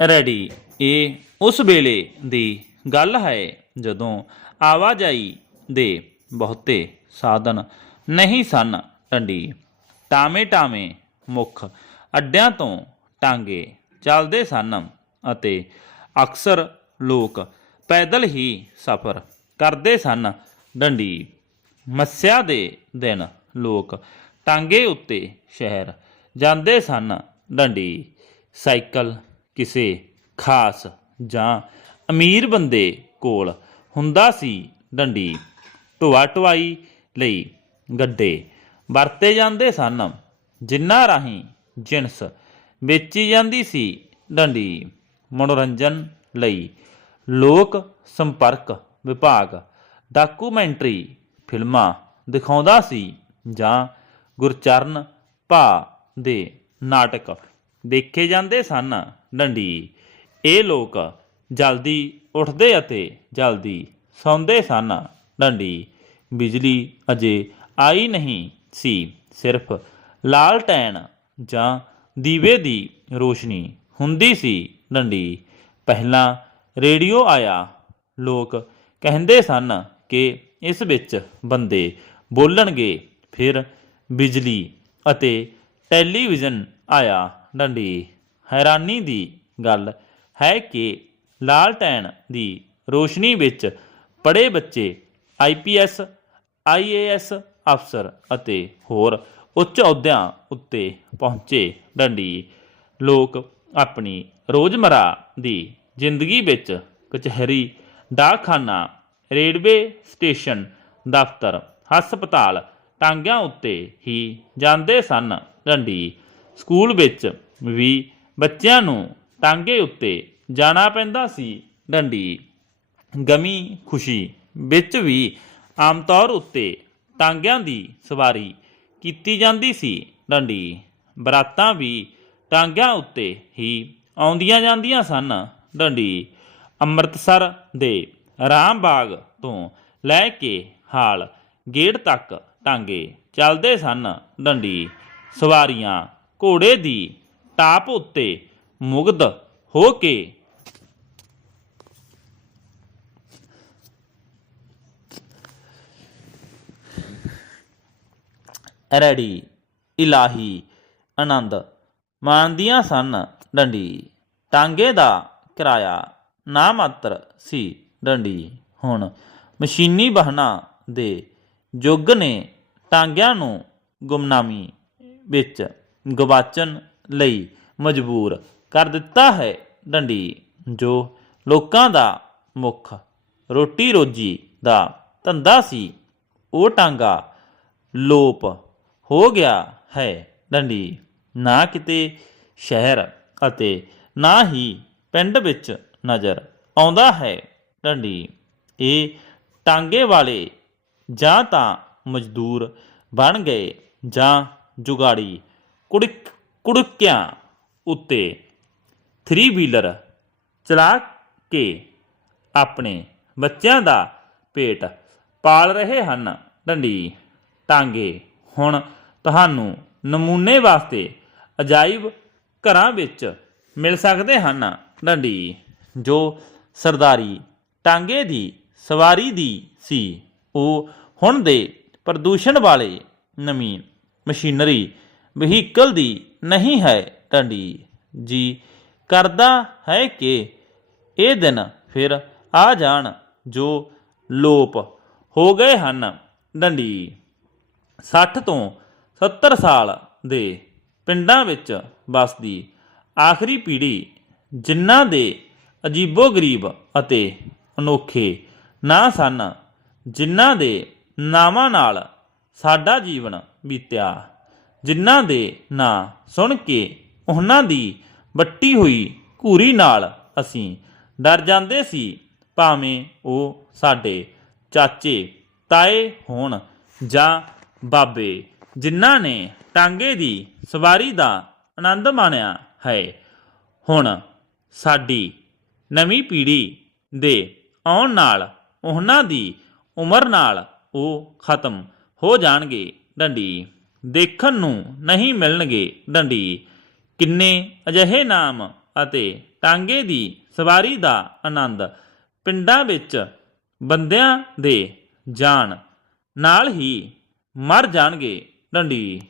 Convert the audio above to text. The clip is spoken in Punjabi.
ਰੈਡੀ। ਇਹ ਉਸ ਵੇਲੇ ਦੀ ਗੱਲ ਹੈ ਜਦੋਂ ਆਵਾਜਾਈ ਦੇ ਬਹੁਤੇ ਸਾਧਨ ਨਹੀਂ ਸਨ ਡੰਡੀ ਟਾਵੇਂ ਟਾਵੇਂ ਮੁੱਖ ਅੱਡਿਆਂ ਤੋਂ ਟਾਂਗੇ ਚੱਲਦੇ ਸਨ ਅਤੇ ਅਕਸਰ ਲੋਕ ਪੈਦਲ ਹੀ ਸਫ਼ਰ ਕਰਦੇ ਸਨ ਡੰਡੀ ਮੱਸਿਆ ਦੇ ਦਿਨ ਲੋਕ ਟਾਂਗੇ ਉੱਤੇ ਸ਼ਹਿਰ ਜਾਂਦੇ ਸਨ ਡੰਡੀ ਸਾਈਕਲ ਕਿਸੇ ਖਾਸ ਜਾਂ ਅਮੀਰ ਬੰਦੇ ਕੋਲ ਹੁੰਦਾ ਸੀ ਡੰਡੀ। ਢੋਆ ਢੁਆਈ ਲਈ ਗੱਡੇ ਵਰਤੇ ਜਾਂਦੇ ਸਨ, ਜਿਨ੍ਹਾਂ ਰਾਹੀਂ ਜਿਣਸ ਵੇਚੀ ਜਾਂਦੀ ਸੀ ਡੰਡੀ। ਮਨੋਰੰਜਨ ਲਈ ਲੋਕ ਸੰਪਰਕ ਵਿਭਾਗ ਡਾਕੂਮੈਂਟਰੀ ਫਿਲਮਾਂ ਦਿਖਾਉਂਦਾ ਸੀ ਜਾਂ ਗੁਰਚਰਨ ਭਾ ਦੇ ਨਾਟਕ ਦੇਖੇ ਜਾਂਦੇ ਸਨ। ਡੰਡੀ। ਇਹ ਲੋਕ ਜਲਦੀ ਉੱਠਦੇ ਅਤੇ ਜਲਦੀ ਸੌਂਦੇ ਸਨ। ਡੰਡੀ ਬਿਜਲੀ ਅਜੇ ਆਈ ਨਹੀਂ ਸੀ। ਸਿਰਫ ਲਾਲਟੈਨ ਜਾਂ ਦੀਵੇ ਦੀ ਰੋਸ਼ਨੀ ਹੁੰਦੀ ਸੀ। ਡੰਡੀ ਪਹਿਲਾਂ ਰੇਡੀਓ ਆਇਆ। ਲੋਕ ਕਹਿੰਦੇ ਸਨ ਕਿ ਇਸ ਵਿੱਚ ਬੰਦੇ ਬੋਲਣਗੇ। ਫਿਰ ਬਿਜਲੀ ਅਤੇ ਟੈਲੀਵਿਜ਼ਨ ਆਇਆ। ਡੰਡੀ ਹੈਰਾਨੀ ਦੀ ਗੱਲ ਹੈ ਕਿ ਲਾਲਟੈਨ ਦੀ ਰੋਸ਼ਨੀ ਵਿੱਚ ਪੜ੍ਹੇ ਬੱਚੇ ਆਈਪੀਐਸ ਆਈਏਐਸ ਅਫਸਰ ਅਤੇ ਹੋਰ ਉੱਚ ਅਹੁਦਿਆਂ ਉੱਤੇ ਪਹੁੰਚੇ ਡੰਡੀ ਲੋਕ ਆਪਣੀ ਰੋਜ਼ਮਰਾ ਦੀ ਜ਼ਿੰਦਗੀ ਵਿੱਚ ਕਚਹਿਰੀ, ਡਾਕਖਾਨਾ, ਰੇਲਵੇ ਸਟੇਸ਼ਨ, ਦਫ਼ਤਰ, ਹਸਪਤਾਲ ਟਾਂਗਿਆਂ ਉੱਤੇ ਹੀ ਜਾਂਦੇ ਸਨ। ਡੰਡੀ ਸਕੂਲ ਵਿੱਚ ਵੀ ਬੱਚਿਆਂ ਨੂੰ ਟਾਂਗੇ ਉੱਤੇ ਜਾਣਾ ਪੈਂਦਾ ਸੀ ਡੰਡੀ। ਗਮੀ ਖੁਸ਼ੀ ਵਿੱਚ ਵੀ ਆਮ ਤੌਰ ਉੱਤੇ ਟਾਂਗਿਆਂ ਦੀ ਸਵਾਰੀ ਕੀਤੀ ਜਾਂਦੀ ਸੀ ਡੰਡੀ। ਬਰਾਤਾਂ ਵੀ ਟਾਂਗਿਆਂ ਉੱਤੇ ਹੀ ਆਉਂਦੀਆਂ ਜਾਂਦੀਆਂ ਸਨ ਡੰਡੀ। ਅੰਮ੍ਰਿਤਸਰ ਦੇ ਰਾਮਬਾਗ ਤੋਂ ਲੈ ਕੇ ਹਾਲ ਗੇਟ ਤੱਕ ਟਾਂਗੇ ਚੱਲਦੇ ਸਨ ਡੰਡੀ। ਸਵਾਰੀਆਂ ਘੋੜੇ ਦੀ ਟਾਪ ਉੱਤੇ ਮੁਗਧ ਹੋ ਕੇ ਰੈਡੀ, ਇਲਾਹੀ, ਆਨੰਦ ਮਾਣਦੀਆਂ ਸਨ ਡੰਡੀ। ਟਾਂਗੇ ਦਾ ਕਿਰਾਇਆ ਨਾ ਮਾਤਰ ਸੀ ਡੰਡੀ। ਹੁਣ ਮਸ਼ੀਨੀ ਵਾਹਨਾਂ ਦੇ ਯੁੱਗ ਨੇ ਟਾਂਗਿਆਂ ਨੂੰ ਗੁੰਮਨਾਮੀ ਵਿੱਚ ਗਵਾਚਣ ਲਈ ਮਜਬੂਰ ਕਰ ਦਿੱਤਾ ਹੈ। ਡੰਡੀ ਜੋ ਲੋਕਾਂ ਦਾ ਮੁੱਖ ਰੋਟੀ ਰੋਜੀ ਦਾ ਧੰਦਾ ਸੀ, ਉਹ ਟਾਂਗਾ ਲੋਪ ਹੋ ਗਿਆ ਹੈ। ਡੰਡੀ ਨਾ ਕਿਤੇ ਸ਼ਹਿਰ ਅਤੇ ਨਾ ਹੀ ਪਿੰਡ ਵਿੱਚ ਨਜ਼ਰ ਆਉਂਦਾ ਹੈ। ਡੰਡੀ, ਇਹ ਟਾਂਗੇ ਵਾਲੇ ਜਾਂ ਤਾਂ ਮਜ਼ਦੂਰ ਬਣ ਗਏ ਜਾਂ ਜੁਗਾੜੀ ਕੁੜਿਕ ਕੁੜਕਿਆਂ ਉੱਤੇ 3 ਵੀਲਰ ਚਲਾ ਕੇ ਆਪਣੇ ਬੱਚਿਆਂ ਦਾ ਪੇਟ ਪਾਲ ਰਹੇ ਹਨ। ਡੰਡੀ, ਟਾਂਗੇ, ਹੁਣ ਤੁਹਾਨੂੰ ਨਮੂਨੇ ਵਾਸਤੇ ਅਜਾਇਬ ਘਰਾਂ ਵਿੱਚ ਮਿਲ ਸਕਦੇ ਹਨ। ਡੰਡੀ, ਜੋ ਸਰਦਾਰੀ ਟਾਂਗੇ ਦੀ ਸਵਾਰੀ ਦੀ ਸੀ, ਉਹ ਹੁਣ ਦੇ ਪ੍ਰਦੂਸ਼ਣ ਵਾਲੇ ਨਵੀਂ ਮਸ਼ੀਨਰੀ ਵਹੀਕਲ ਦੀ ਨਹੀਂ ਹੈ ਡੰਡੀ ਜੀ, ਕਰਦਾ ਹੈ ਕਿ ਇਹ ਦਿਨ ਫਿਰ ਆ ਜਾਣ ਜੋ ਲੋਪ ਹੋ ਗਏ ਹਨ ਡੰਡੀ 60 ਤੋਂ 70 ਸਾਲ ਦੇ ਪਿੰਡਾਂ ਵਿੱਚ ਵਸਦੀ ਆਖਰੀ ਪੀੜ੍ਹੀ ਜਿਨ੍ਹਾਂ ਦੇ ਅਜੀਬੋ-ਗਰੀਬ ਅਤੇ ਅਨੋਖੇ ਨਾਂ ਸਨ, ਜਿਨ੍ਹਾਂ ਦੇ ਨਾਵਾਂ ਨਾਲ ਸਾਡਾ ਜੀਵਨ ਬੀਤਿਆ। ਜਿਨ੍ਹਾਂ ਦੇ ਨਾਂ ਸੁਣ ਕੇ ਉਹਨਾਂ ਦੀ ਵੱਟੀ ਹੋਈ ਘੂਰੀ ਨਾਲ ਅਸੀਂ ਡਰ ਜਾਂਦੇ ਸੀ, ਭਾਵੇਂ ਉਹ ਸਾਡੇ ਚਾਚੇ, ਤਾਏ ਹੋਣ ਜਾਂ ਬਾਬੇ, ਜਿਨ੍ਹਾਂ ਨੇ ਟਾਂਗੇ ਦੀ ਸਵਾਰੀ ਦਾ ਆਨੰਦ ਮਾਣਿਆ ਹੈ। ਹੁਣ ਸਾਡੀ ਨਵੀਂ ਪੀੜ੍ਹੀ ਦੇ ਆਉਣ ਨਾਲ ਉਹਨਾਂ ਦੀ ਉਮਰ ਨਾਲ ਉਹ ਖਤਮ ਹੋ ਜਾਣਗੇ ਡੰਡੀ। ਦੇਖਣ ਨੂੰ ਨਹੀਂ ਮਿਲਣਗੇ ਡੰਡੀ। ਕਿੰਨੇ ਅਜਿਹੇ ਨਾਮ ਅਤੇ ਟਾਂਗੇ ਦੀ ਸਵਾਰੀ ਦਾ ਆਨੰਦ ਪਿੰਡਾਂ ਵਿੱਚ ਬੰਦਿਆਂ ਦੇ ਜਾਣ ਨਾਲ ਹੀ ਮਰ ਜਾਣਗੇ ਡੰਡੀ।